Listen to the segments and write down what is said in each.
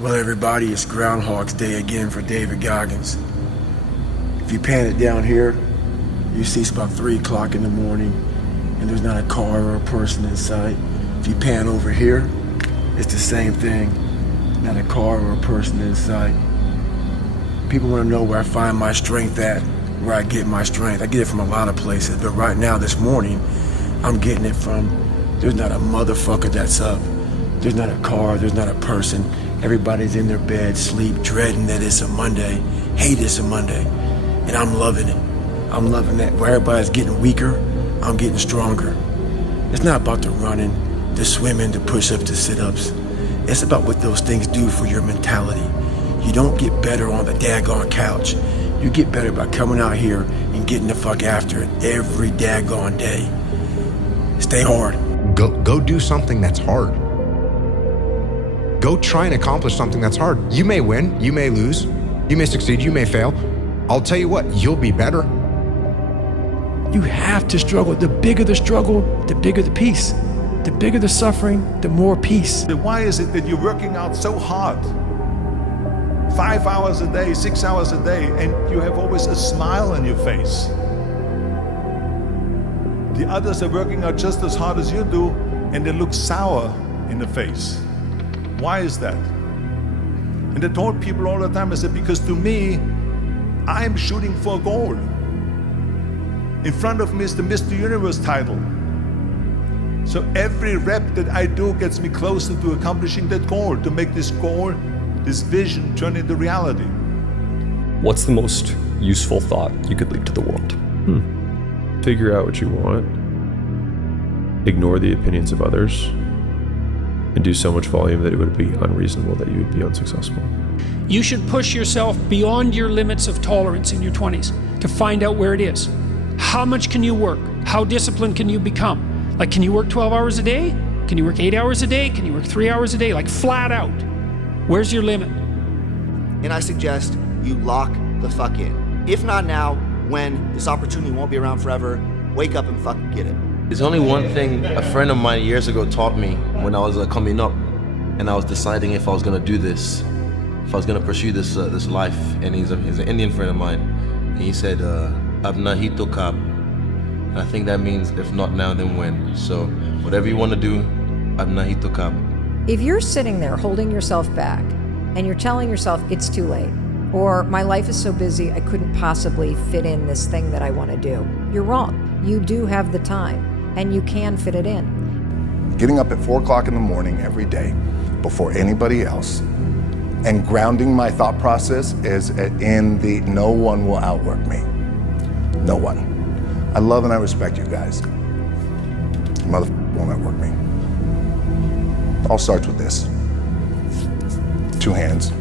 Well, everybody, it's Groundhog's Day again for David Goggins. If you pan it down here, you see it's about 3 o'clock in the morning and there's not a car or a person in sight. If you pan over here, it's the same thing. Not a car or a person in sight. People want to know where I find my strength at, where I get my strength. I get it from a lot of places, but right now, this morning, I'm getting it from, there's not a motherfucker that's up. There's not a car, there's not a person. Everybody's in their bed, sleep, dreading that it's a Monday, hate it's a Monday, and I'm loving it. I'm loving that. Where everybody's getting weaker, I'm getting stronger. It's not about the running, the swimming, the push-ups, the sit-ups. It's about what those things do for your mentality. You don't get better on the daggone couch. You get better by coming out here and getting the fuck after it every daggone day. Stay hard. Go do something that's hard. Go try and accomplish something that's hard. You may win, you may lose, you may succeed, you may fail. I'll tell you what, you'll be better. You have to struggle. The bigger the struggle, the bigger the peace. The bigger the suffering, the more peace. Why is it that you're working out so hard? 5 hours a day, 6 hours a day, and you have always a smile on your face. The others are working out just as hard as you do, and they look sour in the face. Why is that? And I told people all the time, I said, because to me, I'm shooting for a goal. In front of me is the Mr. Universe title. So every rep that I do gets me closer to accomplishing that goal, to make this goal, this vision, turn into reality. What's the most useful thought you could leave to the world? Figure out what you want, ignore the opinions of others, and do so much volume that it would be unreasonable that you would be unsuccessful. You should push yourself beyond your limits of tolerance in your 20s to find out where it is. How much can you work? How disciplined can you become? Like, can you work 12 hours a day? Can you work 8 hours a day? Can you work 3 hours a day? Like, flat out. Where's your limit? And I suggest you lock the fuck in. If not now, when? This opportunity won't be around forever. Wake up and fucking get it. There's only one thing a friend of mine years ago taught me when I was coming up, and I was deciding if I was gonna do this, if I was gonna pursue this life. And he's an Indian friend of mine, and he said, "Ab nahi to kab." And I think that means if not now, then when. So whatever you want to do, ab nahi to kab. If you're sitting there holding yourself back, and you're telling yourself it's too late, or my life is so busy I couldn't possibly fit in this thing that I want to do, you're wrong. You do have the time. And you can fit it in. Getting up at 4 o'clock in the morning every day before anybody else and grounding my thought process is in the no one will outwork me. No one. I love and I respect you guys. Motherfucker won't outwork me. All starts with this. 2 hands,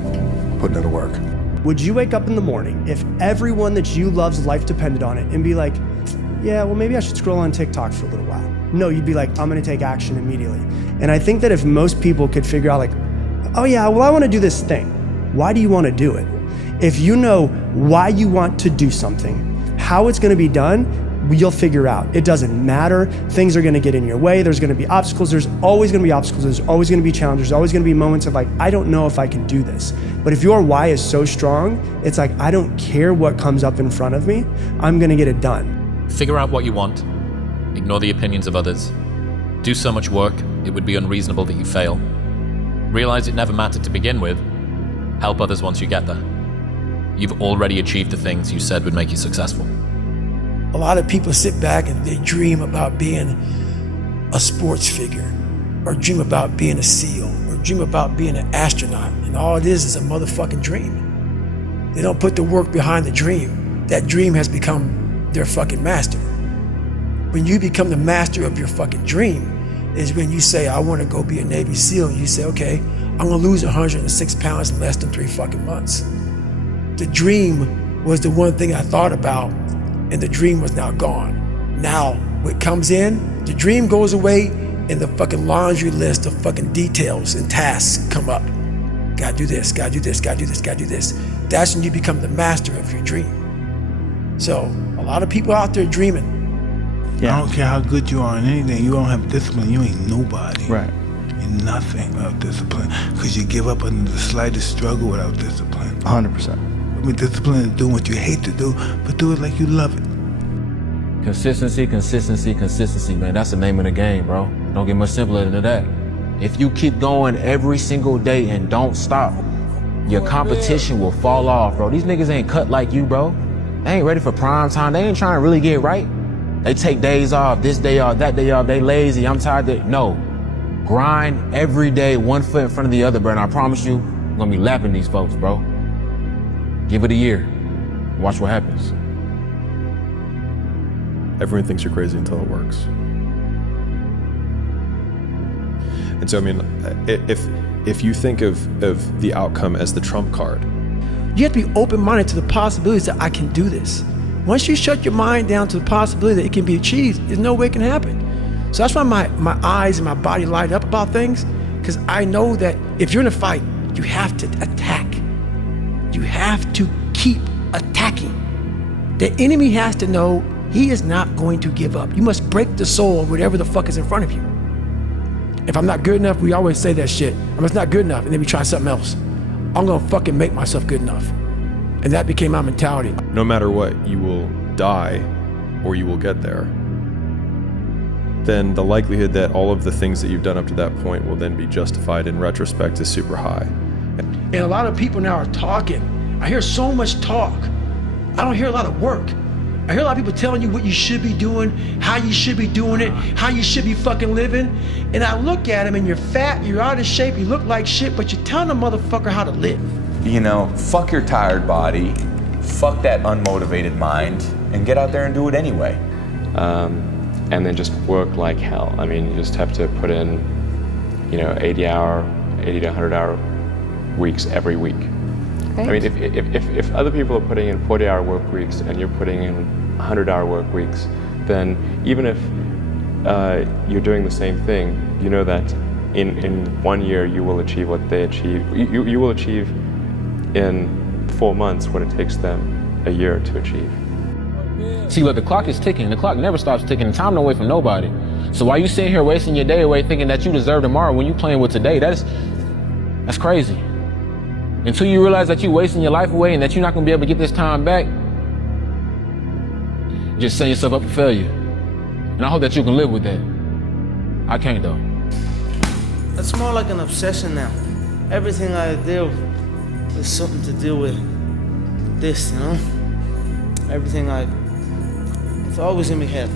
putting it to work. Would you wake up in the morning if everyone that you love's life depended on it and be like, yeah, well, maybe I should scroll on TikTok for a little while? No, you'd be like, I'm gonna take action immediately. And I think that if most people could figure out like, oh yeah, well, I wanna do this thing. Why do you wanna do it? If you know why you want to do something, how it's gonna be done, you'll figure out. It doesn't matter. Things are gonna get in your way. There's gonna be obstacles. There's always gonna be obstacles. There's always gonna be challenges. There's always gonna be moments of like, I don't know if I can do this. But if your why is so strong, it's like, I don't care what comes up in front of me. I'm gonna get it done. Figure out what you want. Ignore the opinions of others. Do so much work, it would be unreasonable that you fail. Realize it never mattered to begin with. Help others once you get there. You've already achieved the things you said would make you successful. A lot of people sit back and they dream about being a sports figure, or dream about being a SEAL, or dream about being an astronaut, and all it is a motherfucking dream. They don't put the work behind the dream. That dream has become their fucking master. When you become the master of your fucking dream is when you say, I want to go be a Navy SEAL, and you say, okay, I'm gonna lose 106 pounds in less than 3 fucking months. The dream was the one thing I thought about, and the dream was now gone. Now, what comes in, the dream goes away, and the fucking laundry list of fucking details and tasks come up. Gotta do this, gotta do this, gotta do this, gotta do this. That's when you become the master of your dream. So, a lot of people out there dreaming. Yeah. I don't care how good you are in anything, you don't have discipline, you ain't nobody. Right. You nothing without discipline, because you give up under the slightest struggle without discipline. 100%. I mean, discipline is doing what you hate to do, but do it like you love it. Consistency, man. That's the name of the game, bro. Don't get much simpler than that. If you keep going every single day and don't stop, your competition will fall off, bro. These niggas ain't cut like you, bro. They ain't ready for prime time. They ain't trying to really get right. They take days off, this day off, that day off. They lazy, I'm tired. No. Grind every day, one foot in front of the other, bro. And I promise you, I'm gonna be lapping these folks, bro. Give it a year. Watch what happens. Everyone thinks you're crazy until it works. And so, I mean, if you think of the outcome as the trump card, You have to be open-minded to the possibilities that I can do this. Once you shut your mind down to the possibility that it can be achieved, there's no way it can happen. So that's why my eyes and my body light up about things, because I know that if you're in a fight, you have to attack. You have to keep attacking. The enemy has to know he is not going to give up. You must break the soul of whatever the fuck is in front of you. If I'm not good enough, we always say that shit. I'm just not good enough, and then we try something else. I'm gonna fucking make myself good enough. And that became my mentality. no matter what, you will die or you will get there. Then the likelihood that all of the things that you've done up to that point will then be justified in retrospect is super high. And a lot of people now are talking. I hear so much talk. I don't hear a lot of work. I hear a lot of people telling you what you should be doing, how you should be doing it, how you should be fucking living. And I look at them and you're fat, you're out of shape, you look like shit, but you're telling a motherfucker how to live. You know, fuck your tired body, fuck that unmotivated mind, and get out there and do it anyway. And then just work like hell. I mean, you just have to put in, 80 to 100 hour weeks every week. Right. I mean, if other people are putting in 40-hour work weeks and you're putting in 100-hour work weeks, then even if you're doing the same thing, you know that in 1 year you will achieve what they achieve. You will achieve in 4 months what it takes them a year to achieve. See, look, the clock is ticking. The clock never stops ticking, and time don't wait for nobody. So while you sitting here wasting your day away thinking that you deserve tomorrow when you playing with today, that's crazy. Until you realize that you're wasting your life away and that you're not gonna be able to get this time back, just set yourself up for failure. And I hope that you can live with that. I can't though. It's more like an obsession now. Everything I do is something to do with this, Everything it's always in my head.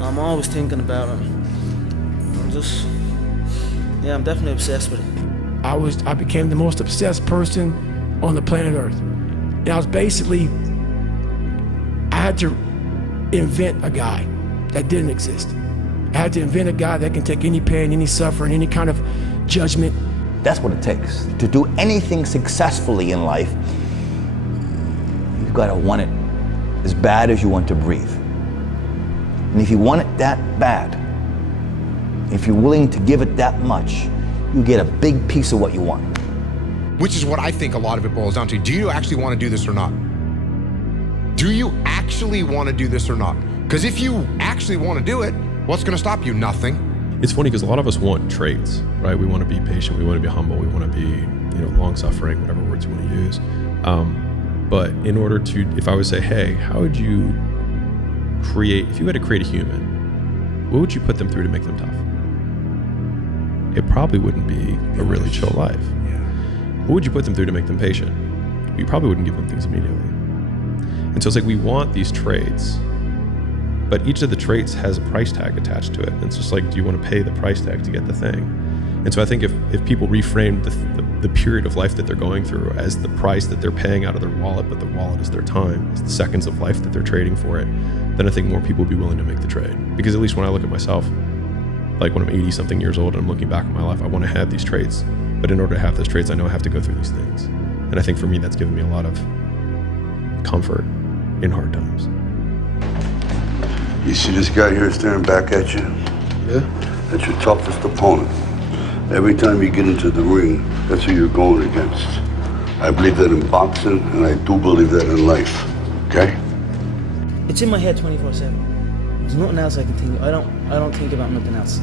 I'm always thinking about it. I'm definitely obsessed with it. I became the most obsessed person on the planet Earth. And I was basically, I had to invent a guy that didn't exist. I had to invent a guy that can take any pain, any suffering, any kind of judgment. That's what it takes. To do anything successfully in life, you've got to want it as bad as you want to breathe. And if you want it that bad, if you're willing to give it that much, you get a big piece of what you want. Which is what I think a lot of it boils down to. Do you actually want to do this or not? Do you actually want to do this or not? Because if you actually want to do it, what's going to stop you? Nothing. It's funny because a lot of us want traits, right? We want to be patient, we want to be humble, we want to be, long-suffering, whatever words you want to use. But in order to, if I would say, hey, how would you create, if you had to create a human, what would you put them through to make them tough? It probably wouldn't be a really chill life. What would you put them through to make them patient? You probably wouldn't give them things immediately. And so it's like we want these traits, but each of the traits has a price tag attached to it. And it's just like, do you want to pay the price tag to get the thing? And so I think if people reframe the period of life that they're going through as the price that they're paying out of their wallet, but the wallet is their time, it's the seconds of life that they're trading for it, then I think more people will be willing to make the trade. Because at least when I look at myself, like when I'm 80 something years old and I'm looking back on my life, I want to have these traits. But in order to have those traits, I know I have to go through these things. And I think for me, that's given me a lot of comfort in hard times. You see this guy here staring back at you? Yeah. That's your toughest opponent. Every time you get into the ring, that's who you're going against. I believe that in boxing, and I do believe that in life, okay? It's in my head 24/7. There's nothing else I can think of. I don't think about nothing else.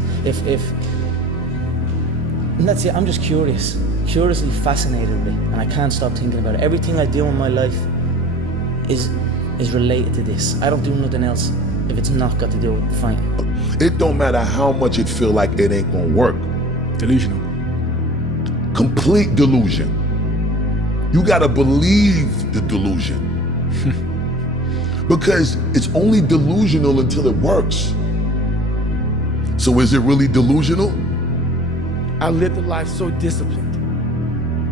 And that's it, I'm just curious. Curiously fascinated with it, and I can't stop thinking about it. Everything I do in my life is related to this. I don't do nothing else if it's not got to do with fighting. It don't matter how much it feel like it ain't gonna work. Delusional. Complete delusion. You gotta believe the delusion. Because it's only delusional until it works. So is it really delusional? I lived a life so disciplined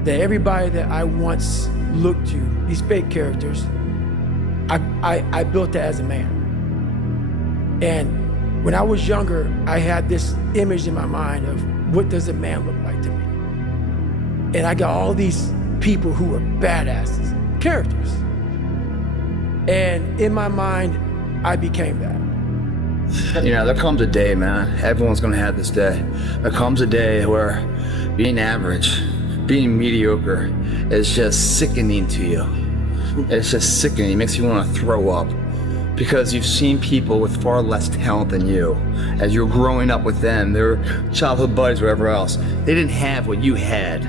that everybody that I once looked to, these fake characters, I built that as a man. And when I was younger, I had this image in my mind of what does a man look like to me? And I got all these people who were badasses, characters. And in my mind, I became that. You know, there comes a day, man, everyone's gonna have this day. There comes a day where being average, being mediocre is just sickening to you. It's just sickening, it makes you wanna throw up. Because you've seen people with far less talent than you. As you're growing up with them, their childhood buddies, whatever else, they didn't have what you had.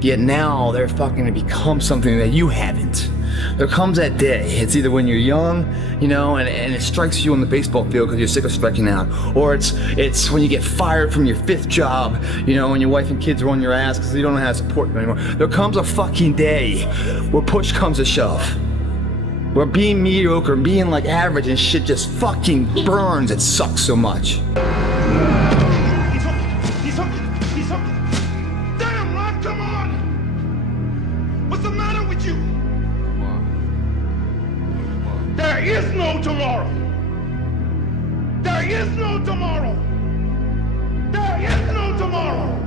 Yet now they're fucking to become something that you haven't. There comes that day, it's either when you're young, you know, and it strikes you on the baseball field because you're sick of striking out, or it's when you get fired from your 5th job, you know, when your wife and kids are on your ass because you don't know how to support them anymore. There comes a fucking day where push comes to shove, where being mediocre and being like average and shit just fucking burns. It sucks so much. He's hooked. Damn, Rod, come on! What's the matter with you? There is no tomorrow. There is no tomorrow. There is no tomorrow.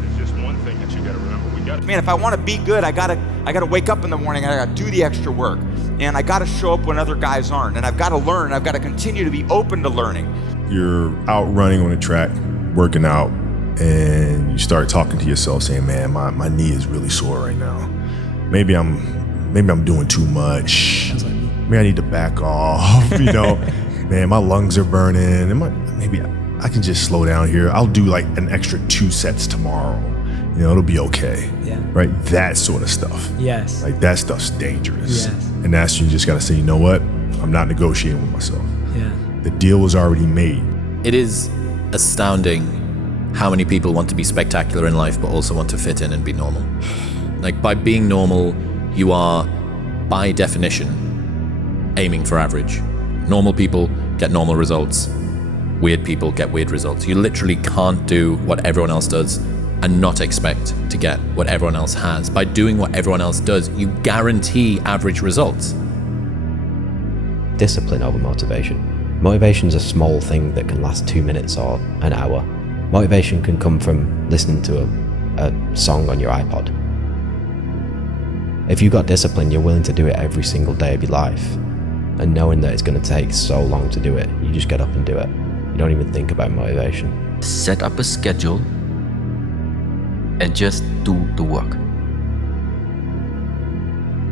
There's just one thing that you gotta remember. Man, if I want to be good, I gotta wake up in the morning and I gotta do the extra work. And I gotta show up when other guys aren't. And I've gotta learn, I've gotta continue to be open to learning. You're out running on a track, working out, and you start talking to yourself saying, man, my knee is really sore right now. Maybe I'm doing too much. Maybe I need to back off, you know. Man, my lungs are burning. And maybe I can just slow down here. I'll do like an extra 2 sets tomorrow. You know, it'll be okay. Yeah. Right? That sort of stuff. Yes. Like that stuff's dangerous. Yes. And that's when you just gotta say, you know what? I'm not negotiating with myself. Yeah. The deal was already made. It is astounding how many people want to be spectacular in life but also want to fit in and be normal. Like, by being normal, you are, by definition, aiming for average. Normal people get normal results. Weird people get weird results. You literally can't do what everyone else does and not expect to get what everyone else has. By doing what everyone else does, you guarantee average results. Discipline over motivation. Motivation's a small thing that can last 2 minutes or an hour. Motivation can come from listening to a song on your iPod. If you've got discipline, you're willing to do it every single day of your life. And knowing that it's going to take so long to do it, you just get up and do it. You don't even think about motivation. Set up a schedule and just do the work.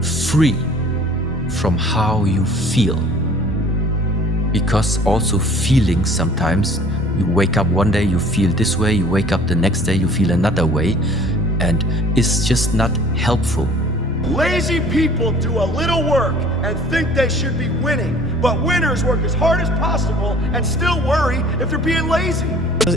Free from how you feel. Because also feeling sometimes, you wake up one day, you feel this way, you wake up the next day, you feel another way, and it's just not helpful. Lazy people do a little work and think they should be winning, but winners work as hard as possible and still worry if they're being lazy.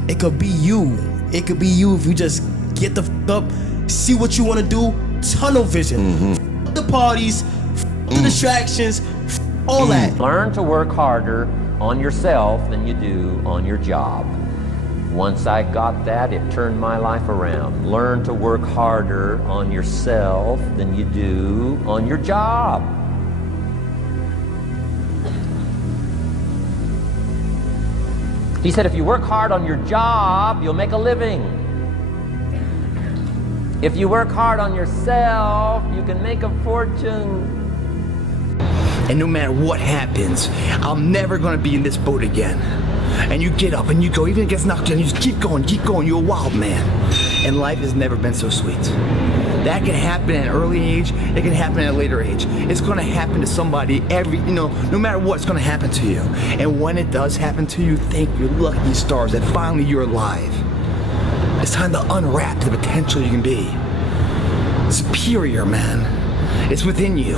It could be you. It could be you if you just get the f up, see what you want to do, tunnel vision. F the parties, f the distractions, f all that. Learn to work harder on yourself than you do on your job. Once I got that, it turned my life around. Learn to work harder on yourself than you do on your job. He said, if you work hard on your job, you'll make a living. If you work hard on yourself, you can make a fortune. And no matter what happens, I'm never gonna be in this boat again. And you get up and you go, even if it gets knocked down, you just keep going, you're a wild man. And life has never been so sweet. That can happen at an early age, it can happen at a later age. It's gonna happen to somebody no matter what, it's gonna happen to you. And when it does happen to you, thank your lucky stars that finally you're alive. It's time to unwrap the potential you can be. Superior, man. It's within you.